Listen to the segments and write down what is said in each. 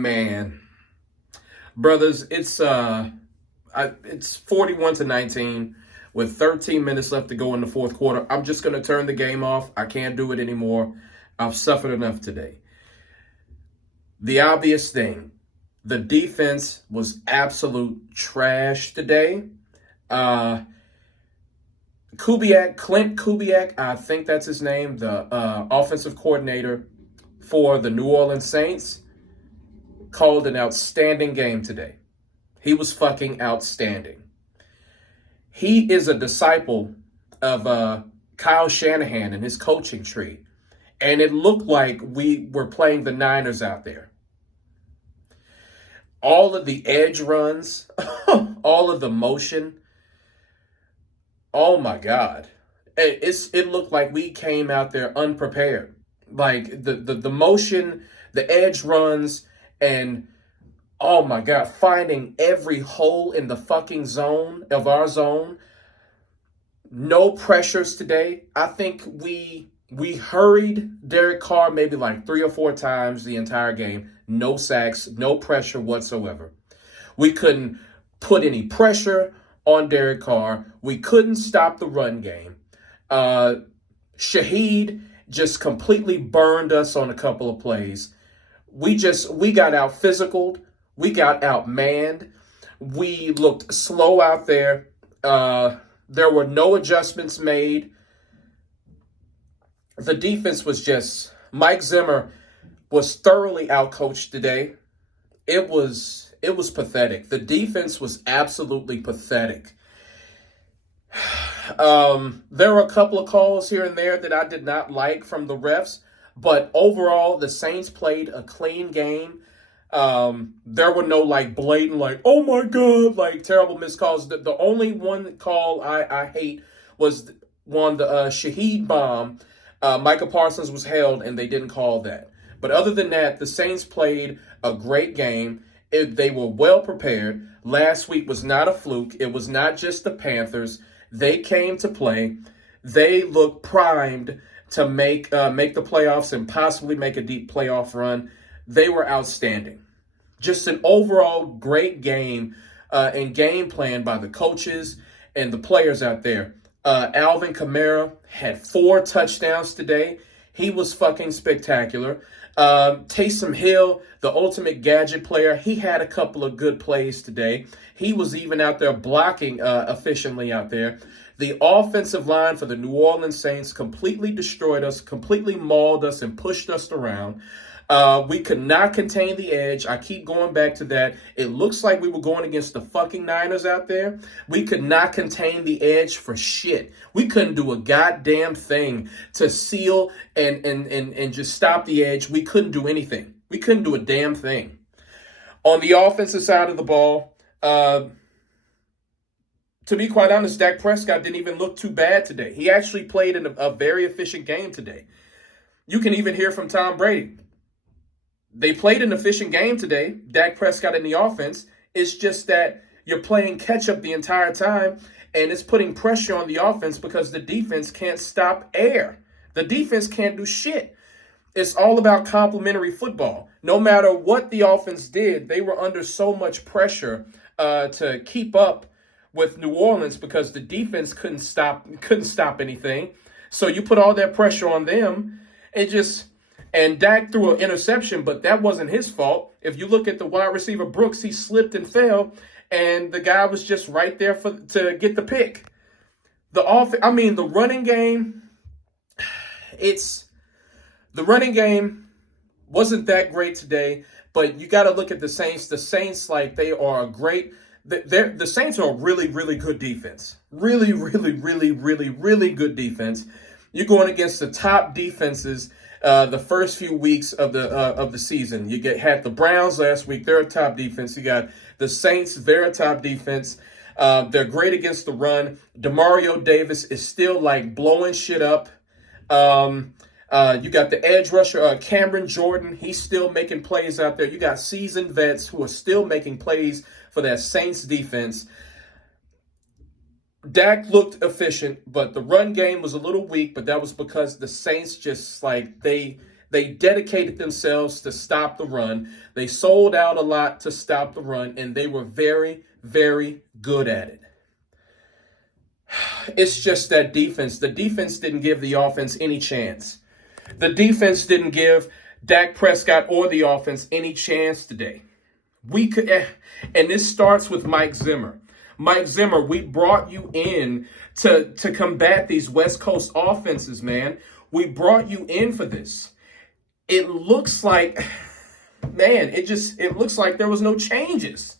Man, brothers, it's 41-19 with 13 minutes left to go in the fourth quarter. I'm just gonna turn the game off. I can't do it anymore. I've suffered enough today. The obvious thing, the defense was absolute trash today. Clint Kubiak, I think that's his name, the offensive coordinator for the New Orleans Saints, called an outstanding game today. He was fucking outstanding. He is a disciple of Kyle Shanahan and his coaching tree. And it looked like we were playing the Niners out there. All of the edge runs, all of the motion. Oh my God. It looked like we came out there unprepared. Like the motion, the edge runs, and oh my God, finding every hole in the fucking zone of our zone. No pressures today. I think we hurried Derek Carr maybe like 3 or 4 times the entire game. No sacks, no pressure whatsoever. We couldn't put any pressure on Derek Carr. We couldn't stop the run game. Shaheed just completely burned us on a couple of plays. We got out physicaled. We got outmanned. We looked slow out there. There were no adjustments made. The defense was just, Mike Zimmer was thoroughly outcoached today. It was pathetic. The defense was absolutely pathetic. There were a couple of calls here and there that I did not like from the refs, but overall, the Saints played a clean game. There were no blatant, oh my God, terrible missed calls. The only one call I hate was the Shaheed bomb. Micah Parsons was held and they didn't call that. But other than that, the Saints played a great game. They were well prepared. Last week was not a fluke. It was not just the Panthers. They came to play. They looked primed to make the playoffs and possibly make a deep playoff run. They were outstanding. Just an overall great game and game plan by the coaches and the players out there. Alvin Kamara had 4 touchdowns today. He was fucking spectacular. Taysom Hill, the ultimate gadget player, he had a couple of good plays today. He was even out there blocking efficiently out there. The offensive line for the New Orleans Saints completely destroyed us, completely mauled us, and pushed us around. We could not contain the edge. I keep going back to that. It looks like we were going against the fucking Niners out there. We could not contain the edge for shit. We couldn't do a goddamn thing to seal and just stop the edge. We couldn't do anything. We couldn't do a damn thing. On the offensive side of the ball, to be quite honest, Dak Prescott didn't even look too bad today. He actually played in a very efficient game today. You can even hear from Tom Brady. They played an efficient game today, Dak Prescott in the offense. It's just that you're playing catch-up the entire time, and it's putting pressure on the offense because the defense can't stop air. The defense can't do shit. It's all about complementary football. No matter what the offense did, they were under so much pressure to keep up with New Orleans because the defense couldn't stop anything. So you put all that pressure on them, and Dak threw an interception, but that wasn't his fault. If you look at the wide receiver Brooks, he slipped and fell, and the guy was just right there to get the pick. The running game, the running game wasn't that great today, but you got to look at the Saints. The Saints, they are the Saints are a really, really good defense. Really, really, really, really, really good defense. You're going against the top defenses the first few weeks of the season. You had the Browns last week. They're a top defense. You got the Saints. They're a top defense. They're great against the run. Demario Davis is still blowing shit up. You got the edge rusher, Cameron Jordan. He's still making plays out there. You got seasoned vets who are still making plays for that Saints defense. Dak looked efficient, but the run game was a little weak, but that was because the Saints just they They dedicated themselves to stop the run. They sold out a lot to stop the run, and they were very, very good at it. It's just that defense. The defense didn't give the offense any chance. The defense didn't give Dak Prescott or the offense any chance today. We could, and this starts with Mike Zimmer. Mike Zimmer, we brought you in to combat these West Coast offenses, man. We brought you in for this. It looks like, man, it looks like there was no changes.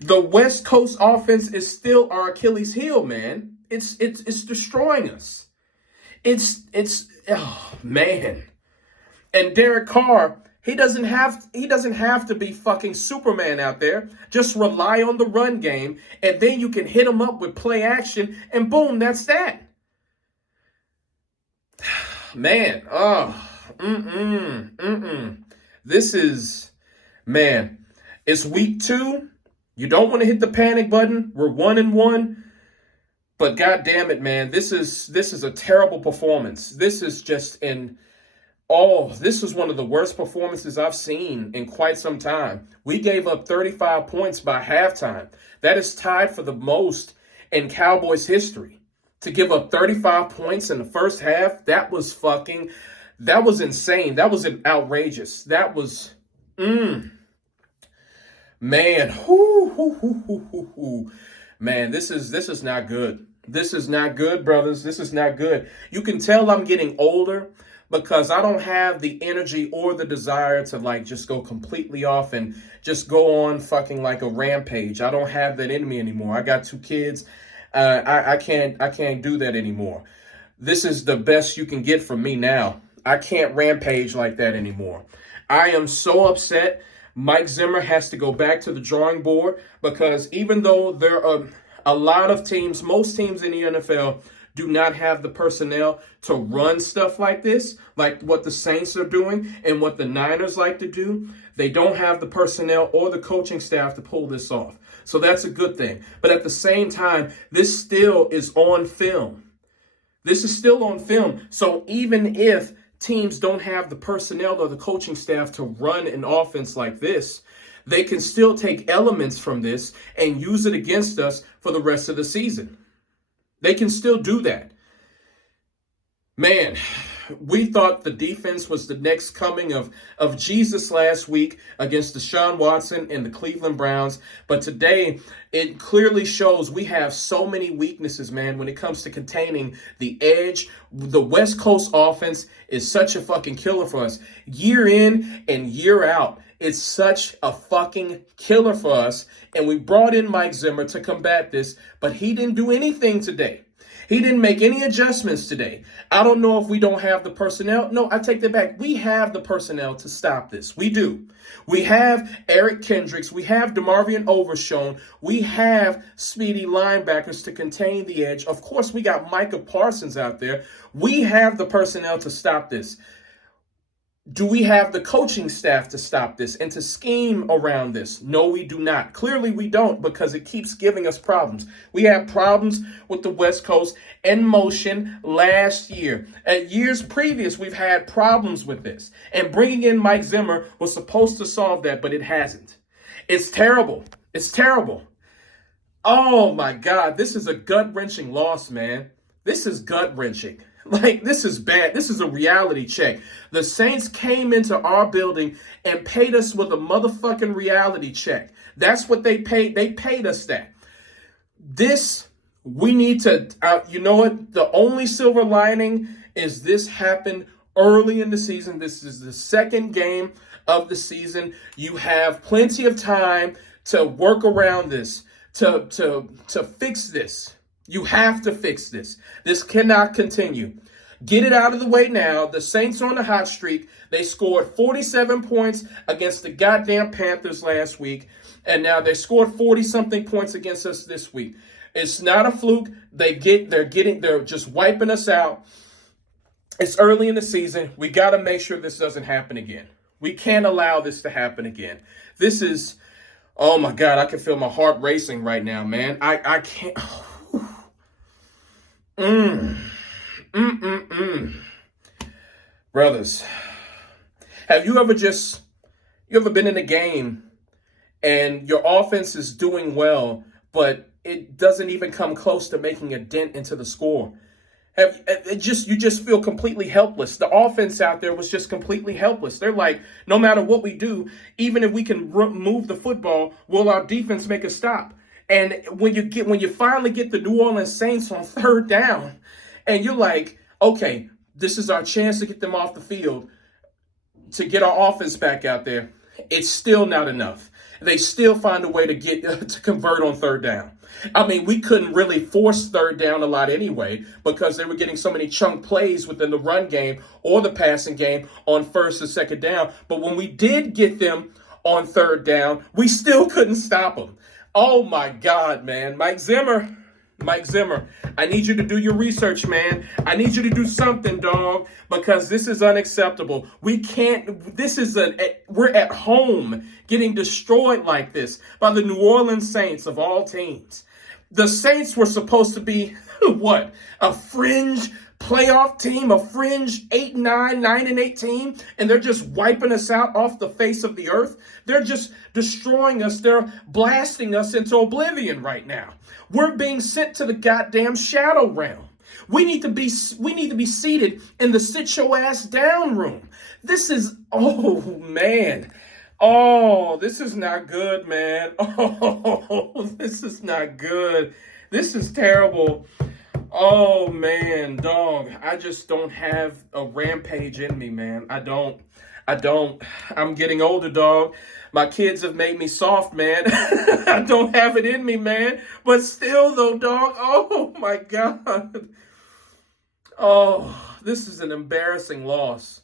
The West Coast offense is still our Achilles heel, man. It's destroying us. Oh man. And Derek Carr, he doesn't have to be fucking Superman out there. Just rely on the run game, and then you can hit him up with play action, and boom, that's that. Man, This is, man, it's week 2. You don't want to hit the panic button. We're 1-1. But God damn it, man, this is a terrible performance. This is just this was one of the worst performances I've seen in quite some time. We gave up 35 points by halftime. That is tied for the most in Cowboys history. To give up 35 points in the first half, that was insane. That was outrageous. That was, man, man, this is not good. This is not good, brothers. This is not good. You can tell I'm getting older because I don't have the energy or the desire to just go completely off and just go on fucking like a rampage. I don't have that in me anymore. I got 2 kids. I can't do that anymore. This is the best you can get from me now. I can't rampage like that anymore. I am so upset. Mike Zimmer has to go back to the drawing board because even though there are a lot of teams, most teams in the NFL do not have the personnel to run stuff like this, like what the Saints are doing and what the Niners like to do. They don't have the personnel or the coaching staff to pull this off. So that's a good thing. But at the same time, this still is on film. This is still on film. So even if teams don't have the personnel or the coaching staff to run an offense like this, they can still take elements from this and use it against us for the rest of the season. They can still do that. Man, we thought the defense was the next coming of Jesus last week against Deshaun Watson and the Cleveland Browns. But today, it clearly shows we have so many weaknesses, man, when it comes to containing the edge. The West Coast offense is such a fucking killer for us. Year in and year out, it's such a fucking killer for us. And we brought in Mike Zimmer to combat this, but he didn't do anything today. He didn't make any adjustments today. I don't know if we don't have the personnel. No, I take that back. We have the personnel to stop this. We do. We have Eric Kendricks. We have DeMarvion Overshown. We have speedy linebackers to contain the edge. Of course, we got Micah Parsons out there. We have the personnel to stop this. Do we have the coaching staff to stop this and to scheme around this? No, we do not. Clearly, we don't because it keeps giving us problems. We had problems with the West Coast in motion last year. At years previous, we've had problems with this. And bringing in Mike Zimmer was supposed to solve that, but it hasn't. It's terrible. It's terrible. Oh, my God. This is a gut-wrenching loss, man. This is gut-wrenching. This is bad. This is a reality check. The Saints came into our building and paid us with a motherfucking reality check. That's what they paid. They paid us that. We need to, you know what? The only silver lining is this happened early in the season. This is the second game of the season. You have plenty of time to work around this, to fix this. You have to fix this. This cannot continue. Get it out of the way now. The Saints are on a hot streak. They scored 47 points against the goddamn Panthers last week. And now they scored 40-something points against us this week. It's not a fluke. They're just wiping us out. It's early in the season. We got to make sure this doesn't happen again. We can't allow this to happen again. This is, oh my God, I can feel my heart racing right now, man. I can't. Brothers, Have you ever been in a game and your offense is doing well, but it doesn't even come close to making a dent into the score? You just feel completely helpless. The offense out there was just completely helpless. They're like, no matter what we do, even if we can move the football, will our defense make a stop? And when you finally get the New Orleans Saints on third down, and you're like, okay, this is our chance to get them off the field, to get our offense back out there, it's still not enough. They still find a way to get to convert on third down. I mean, we couldn't really force third down a lot anyway because they were getting so many chunk plays within the run game or the passing game on first and second down. But when we did get them on third down, we still couldn't stop them. Oh, my God, man. Mike Zimmer, I need you to do your research, man. I need you to do something, dog, because this is unacceptable. We're at home getting destroyed like this by the New Orleans Saints of all teams. The Saints were supposed to be, what, a fringe playoff team, a fringe 8-9, 9-8 team, and they're just wiping us out off the face of the earth. They're just destroying us. They're blasting us into oblivion right now. We're being sent to the goddamn shadow realm. We need to be seated in the sit your ass down room. This is, oh man. Oh, this is not good, man. Oh, this is not good. This is terrible. Oh, man, dog. I just don't have a rampage in me, man. I don't. I'm getting older, dog. My kids have made me soft, man. I don't have it in me, man. But still, though, dog. Oh, my God. Oh, this is an embarrassing loss.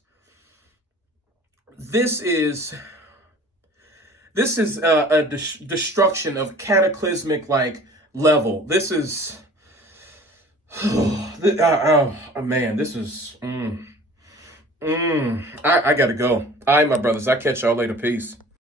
This is a destruction of cataclysmic level. This is man, this is I gotta go. All right, my brothers, I'll catch y'all later. Peace.